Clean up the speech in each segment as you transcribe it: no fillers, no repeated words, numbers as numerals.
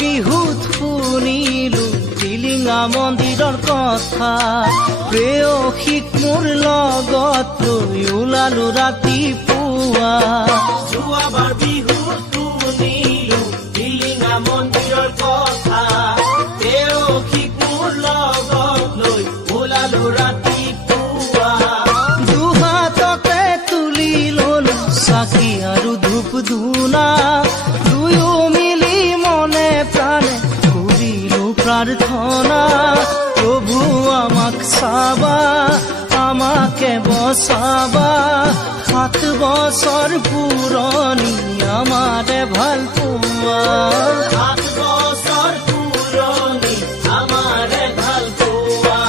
বিহুত শুনিলো টিলিঙা মন্দিৰৰ কথা প্ৰেয়সীক মোৰ লগত লৈ ওলালো ৰাতিপুৱা যোৱাবাৰ বিহুত শুনিলো টিলিঙা মন্দিৰৰ কথা প্ৰেয়সীক মোৰ লগত লৈ ওলালো ৰাতিপুৱা দুহাততে তুলি ললো চাকি আৰু ধূপ ধূনা দুয়ো মিলি মনে প্ৰাণে কৰিলো প্ৰাৰ্থনা প্ৰভু আমাক চাবা আমাকে বচাবা 7 বছৰ পুৰণি আমাৰে ভাল পোৱা 7 বছৰ পুৰণি আমাৰে ভাল পোৱা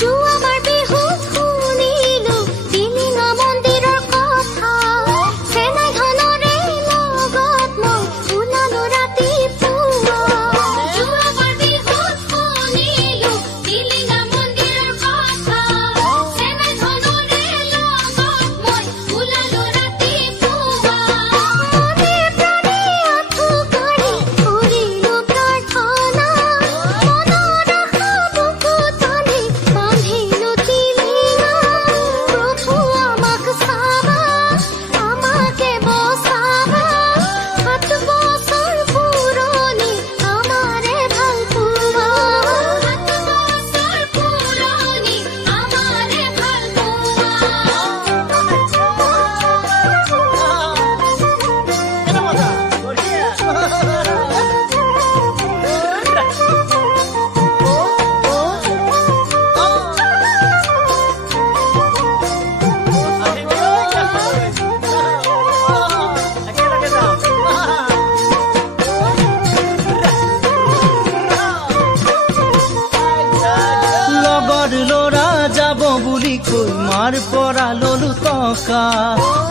যোৱাবাৰ বিহুত শুনিলো টিলিঙা মন্দিৰৰ কথা চেনাই ধনৰে লগত মই ওলালো ৰাতিপুৱা যোৱাবাৰ বিহুত শুনিলো টিলিঙা মন্দিৰৰ কথা চেনাই ধনৰে লগত মই ওলালো ৰাতিপুৱা মনে প্ৰাণে আঁঠু কাঢ়ি কৰিলো প্ৰাৰ্থনা মনৰ আশা বুকুত আনি বান্ধিলো টিলিঙা প্ৰভু আমাক চাবা আমাকে বচাবা 7 বছৰ পুৰণি আমাৰে ভাল পোৱা 7 বছৰ পুৰণি আমাৰে ভাল লগৰ ল'ৰা যাব বুলি কৈ মাৰ পৰা ললো টকা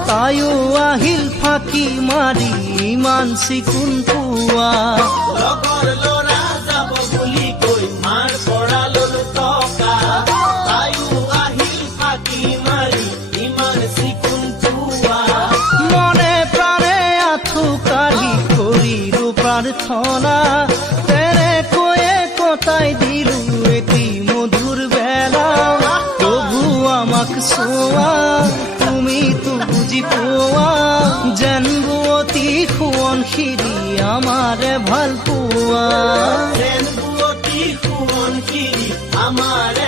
তাইও আহিল ফাঁকি মাৰি ইমান চিকুণ পোৱা লগৰ ল'ৰা যাব বুলি কৈ মাৰ পৰা ললো টকা তাইও আহিল ফাঁকি মাৰি ইমান চিকুণ পোৱা মনে প্ৰাণে আঁঠু কাঢ়ি কৰিলো প্ৰাৰ্থনা তেনেকৈয়ে কটাই দিলো এটি মধুৰ বেলা প্ৰভু আমাক চোৱা তুমিতো বুজি পোৱা যেন বুৱতী সোৱণশিৰি আমাৰে ভাল পোৱা যেন বুৱতী সোৱণশিৰি আমাৰে